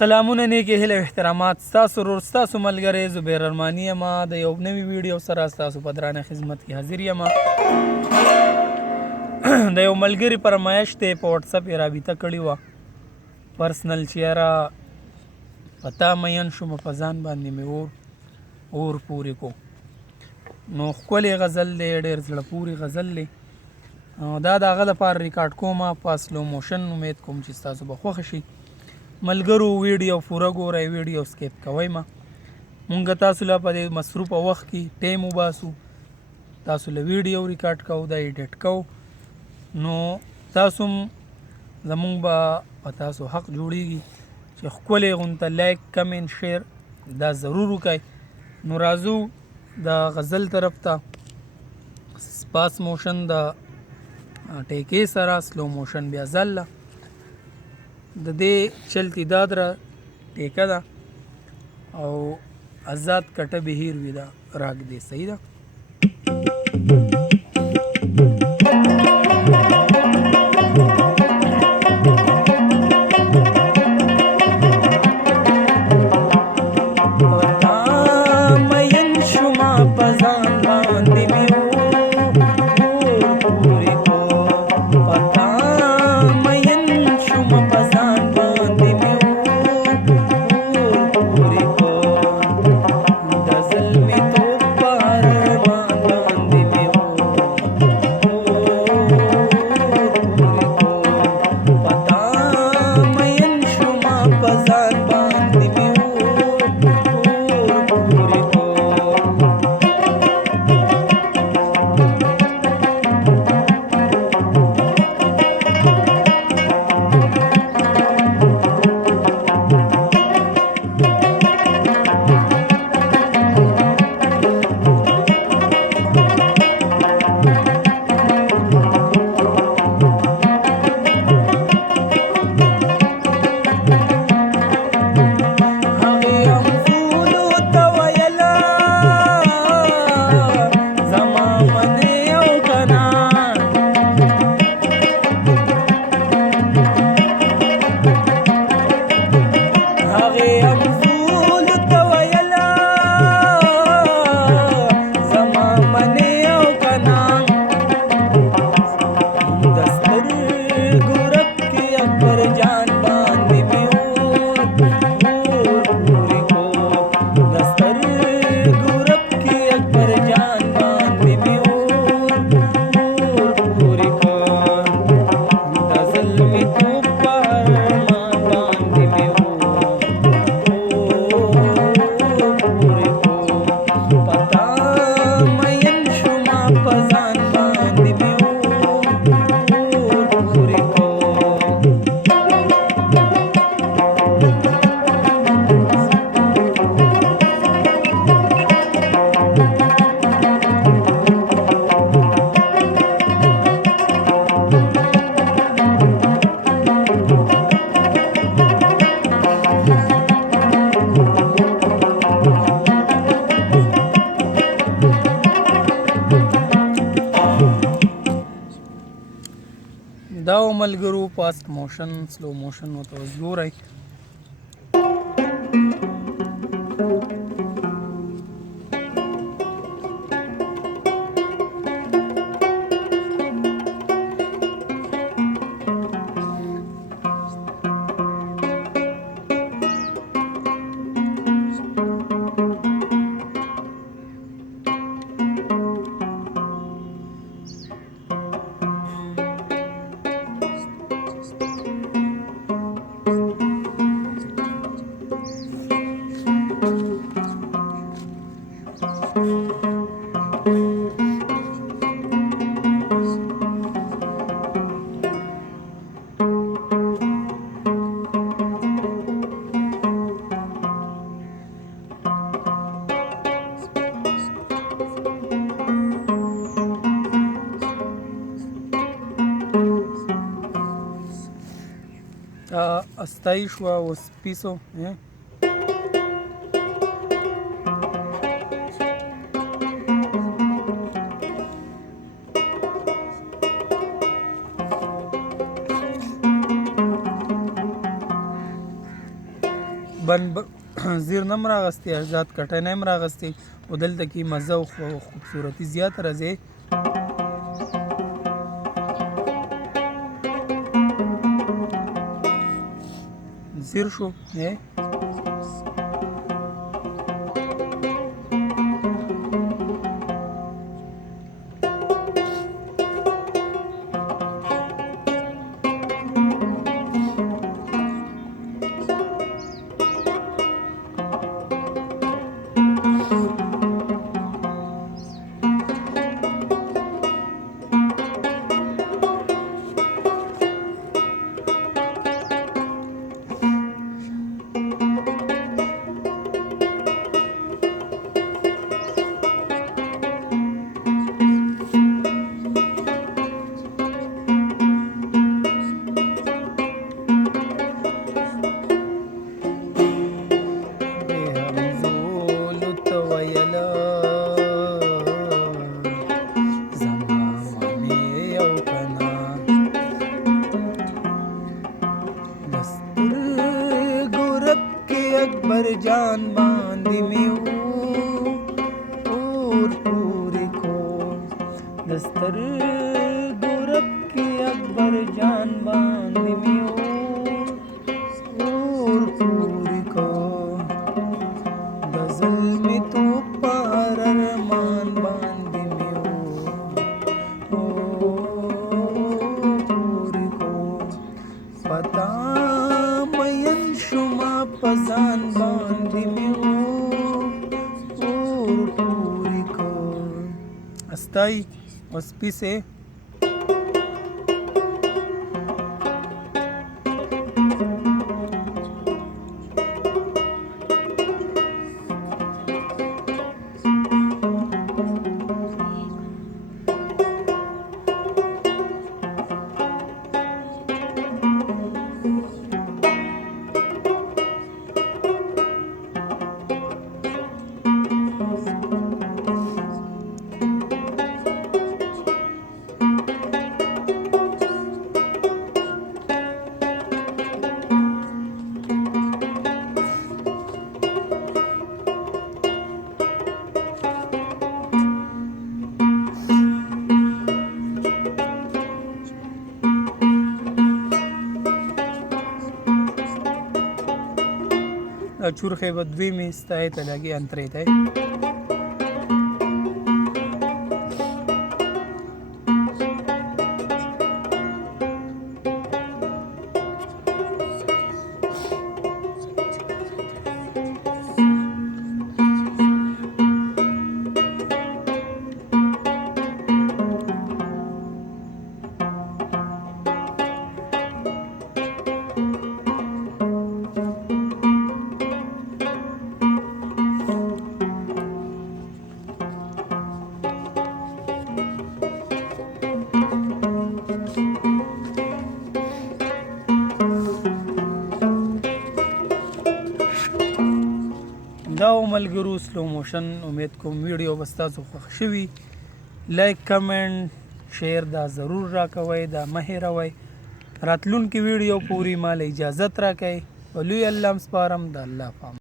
سلامونه نیکې هیلې او احترامات ستاسو ورور ستاسو ملګری زبیر ارماني یم د یو نوي ویډیو سره ستاسو په درانه خدمت کې حاضر یم. د یو ملګري فرمایش ته په واتساپ یې رابطه کړې وه پرسنل چې یاره په تا مین شومه په ځان باندې مې اور پورې کو. نو ښکلی غزل دی، ډېر زړه پورې غزل دی. دا د هغه دپاره ریکارډ کومه په سلو موشن. امید کوم چې ستاسو به خوښه شي. ملګرو ویډیو پوره ګورئ، ویډیو سکیپ کوئ مه. مونږ تاسو له په دې مصروفه وخت کې ټایم وباسو، تاسو له ویډیو ریکارډ کوو، دا ایډیټ کوو. نو تاسو هم زمونږ به په تاسو حق جوړیږي چې ښکلی غونته لایک کمنټ شیر دا ضرور وکئ. نو راځو د غزل طرف ته سپاس موشن د ټیکې سره سلو موشن بیا ځله د دې چلتی دادره ټیکه ده او آزاد کټه بهیر وي دا راګ دی. صحیح ده. دا ملګرو فاست موشن سلو موشن ورته وګورئ. استای شوه اوس پیسو زیر نم راغستی آزاد کټنۍ هم راغستی خو دلته کې مزه او خوبصورتي زیاته راځي. زیر شو अकबर जान बांधी में और पूरी को दस्तर गोरब के अकबर जान बांधी में और पूरी को गजल में तो पार अरमान बांधी में पूरी को पता मयन शुमा पजान बांधी में और पूरी को अस्ताई वस्पी से चूरखे बद्वी में स्ताय तलागी अंतरेत है. دا ملګرو سلو موشن امید کوم ویډیو به ستاسو خوښ شوي. لایک کمنټ شیر دا ضرور راکوئ، دا مه هېروئ. راتلونکي ویډیو پورې مال اجازت راکئ. په لوی الله م سپارم. د الله پام.